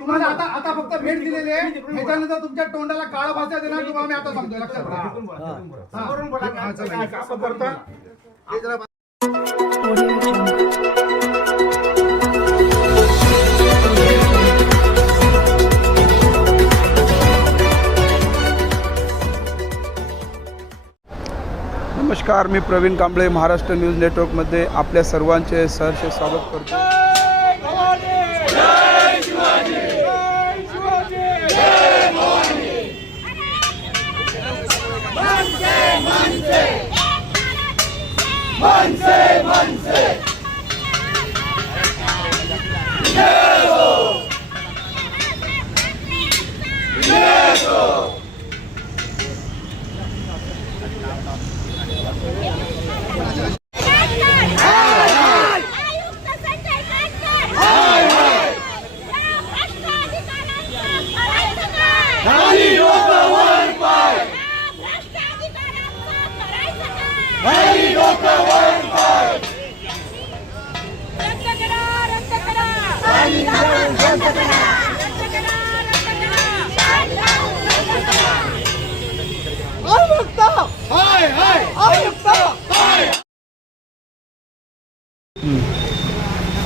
तुम्हाला आता फक्त भेट दिलेली आहे, त्याच्यानंतर तुमच्या तोंडाला काळा भाषा देणार तुम्हाला मी आता सांगतोय, लक्षात नमस्कार, मी प्रवीण कांबळे, महाराष्ट्र न्यूज नेटवर्कमध्ये आपल्या सर्वांचे सहर्ष स्वागत करतो.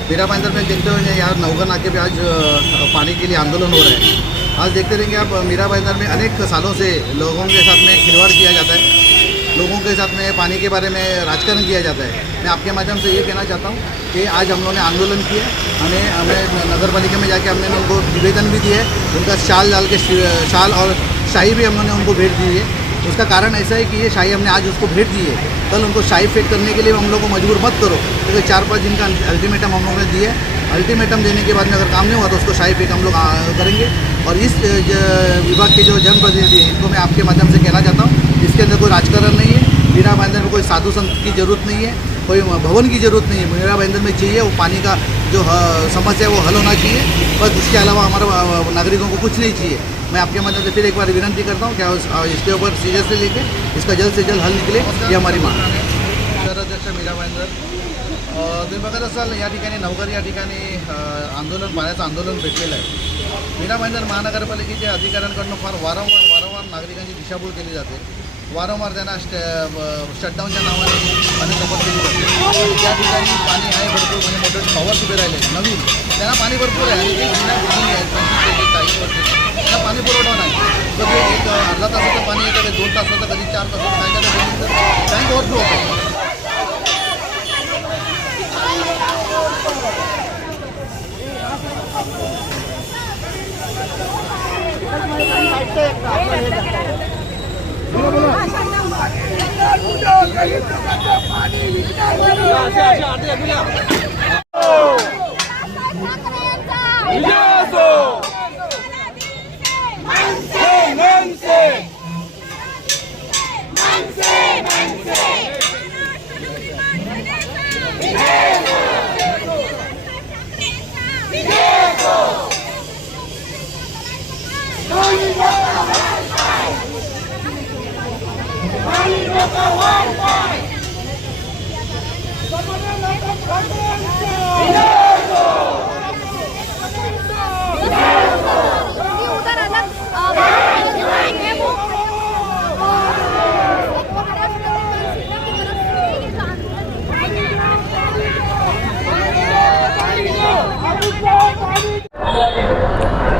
मीरा भाईंदर में देखते हुए यार नौका नाके पे आज पानी के लिए आंदोलन हो रहा है। आज देखते रहेंगे आप, मीरा भाईंदर में अनेक सालों से लोगों के साथ में खिलवाड़ किया जाता है, लोगों के साथ में पानी के बारे में राजकारण किया जाता है। मैं आपके माध्यम से ये कहना चाहता हूँ कि आज हम लोगों ने आंदोलन किया, हमें नगर पालिका में जाके हमने उनको निवेदन भी दिया है, उनका शाल डाल के शाल और शाही भी हम लोगों ने उनको भेंट दी है। उसका कारण ऐसा है कि ये शाही हमने आज उसको भेंट दी है, कल उनको शाही फेंक करने के लिए हम लोग को मजबूर मत करो, क्योंकि 4-5 दिन का अल्टीमेटम हम लोगों ने दिया है। अल्टीमेटम देने के बाद में अगर काम नहीं हुआ तो उसको शाही फेंक हम लोग करेंगे। और इस विभाग के जो जनप्रतिनिधि हैं इनको मैं आपके माध्यम से कहना चाहता हूँ, इसके अंदर कोई राजकारण नहीं है। मीरा भाईंदर में कोई साधु संत की ज़रूरत नहीं है, कोई भवन की ज़रूरत नहीं है। मीरा भाईंदर में चाहिए वो पानी का जो समस्या है वो हल होना चाहिए, बस उसके अलावा हमारे नागरिकों को कुछ नहीं चाहिए। मैं आपके माध्यम से फिर एक बार विनंती करता हूँ क्या इसके ऊपर सीरियसली लेके इसका जल्द से जल्द हल निकले, ये हमारी मांग है. शहराध्यक्ष मीरा भाईंदर, तुम्ही बघत असाल या ठिकाणी नवघर या ठिकाणी आंदोलन, पाण्याचं आंदोलन भेटलेलं आहे. मीरा भाईंदर महानगरपालिकेच्या अधिकाऱ्यांकडून फार वारंवार नागरिकांची दिशाभूल केली जाते. वारंवार त्यांना शटडाऊनच्या नावाने पाणी कपात केली जाते. त्या ठिकाणी पाणी आहे भरपूर, म्हणजे मोठे टॉवर्स उभे राहिले नवीन, त्यांना पाणी भरपूर आहे आणि ते जुन्या बिल्डिंग आहेत 25-40 वर्ष, त्यांना पाणी पुरवठा नाही. कधी एक अर्धा तासाचं पाणी येतं, कधी 2 तासाचं, कधी 4 तासाचं, काय काय टँक ओव्हरफ्लो होतो.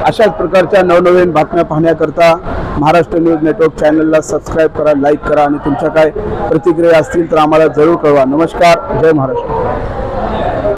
अशाच प्रकारच्या नवनवीन बातम्या पाहण्याकरता महाराष्ट्र न्यूज नेटवर्क चॅनलला सबस्क्राईब करा, लाईक करा आणि तुमच्या काय प्रतिक्रिया असतील तर आम्हाला जरूर कळवा. नमस्कार, जय महाराष्ट्र.